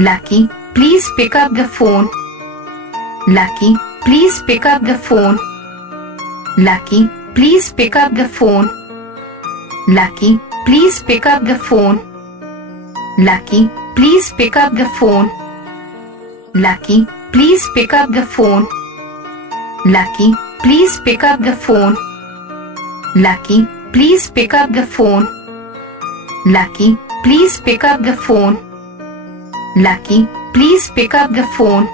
Lucky, please pick up the phone. Lucky, please pick up the phone. Lucky, please pick up the phone. Lucky, please pick up the phone. Lucky, please pick up the phone. Lucky, please pick up the phone. Lucky, please pick up the phone. Lucky, please pick up the phone. Lucky, please pick up the phone. Lucky, please pick up the phone.